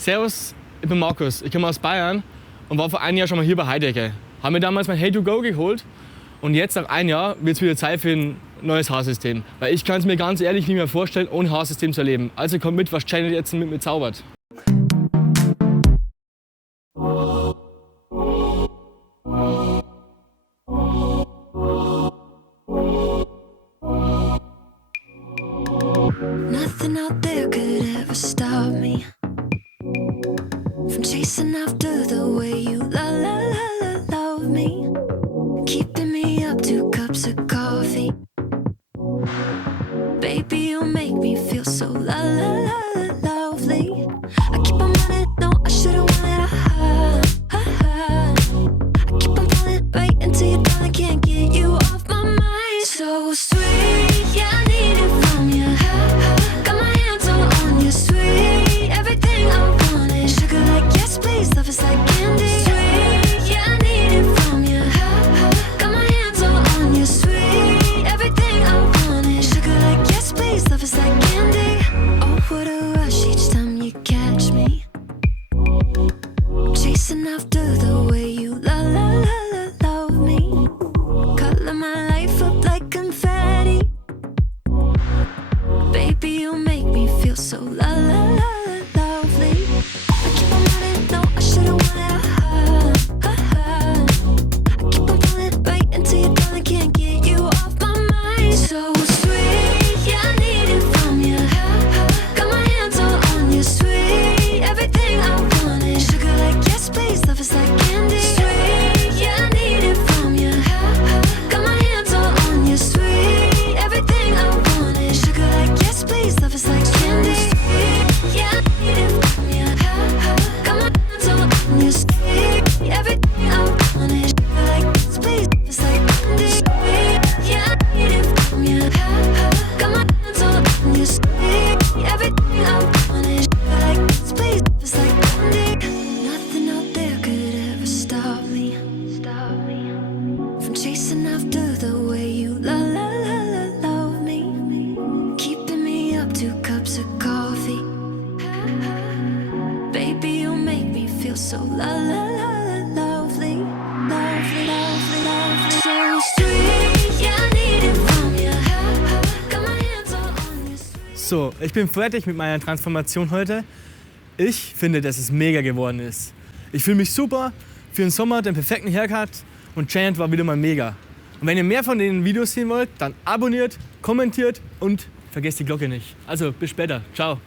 Servus, ich bin Markus, ich komme aus Bayern und war vor einem Jahr schon mal hier bei Heidecke. Habe mir damals mein Hey2Go geholt und jetzt nach einem Jahr wird es wieder Zeit für ein neues Haarsystem. Weil ich kann es mir ganz ehrlich nicht mehr vorstellen, ohne Haarsystem zu leben. Also kommt mit, was Janet jetzt mit mir zaubert. Nothing out there could ever stop me from chasing after the way you love me, keeping me up 2 cups of coffee. Baby, you make me feel so lovely. I keep on running, no, I should've wanted I keep on falling right into your thought, I can't get you off my mind. So sweet, yeah, I need it from you. Got my hands all on you, sweet. Everything I want is sugar like yes, please. Love is like candy. Sweet, yeah, I need it from you. Got my hands all on you, sweet. Everything I want is sugar like yes, please. Love is like candy. Oh, what a rush each time you catch me chasing after the way you love me. Color my life up like confetti. Baby, you make me feel so lovely. I keep on running, no, I should've wanted I keep on falling right into your thought, I can't get you off my mind. So sweet, yeah, I need it from you. Got my hands all on you, sweet. Everything I want is sugar like yes, please. Love is like candy. Sweet, yeah, I need it from you. Got my hands all on you, sweet. Everything I want is sugar like yes, please. Love is like candy. Sweet, yeah, I need it from you. Got my hands all on you, sweet. Everything I want is sugar like yes, please. Love is like candy. Sweet, yeah, I need it from you. Got my hands all on you, sweet. Everything I want is sugar like yes, please. Love is like candy. Nothing out there could ever stop me from chasing after the way you love me, keeping me up 2 cups of coffee. Baby, you make me feel so lovely. So sweet, yeah, I need it from you. Got my hands all on you. So, ich bin fertig mit meiner Transformation heute. Ich finde, dass es mega geworden ist. Ich fühle mich super, für den Sommer den perfekten Haircut und Janet war wieder mal mega. Und wenn ihr mehr von den Videos sehen wollt, dann abonniert, kommentiert und vergesst die Glocke nicht. Also bis später. Ciao.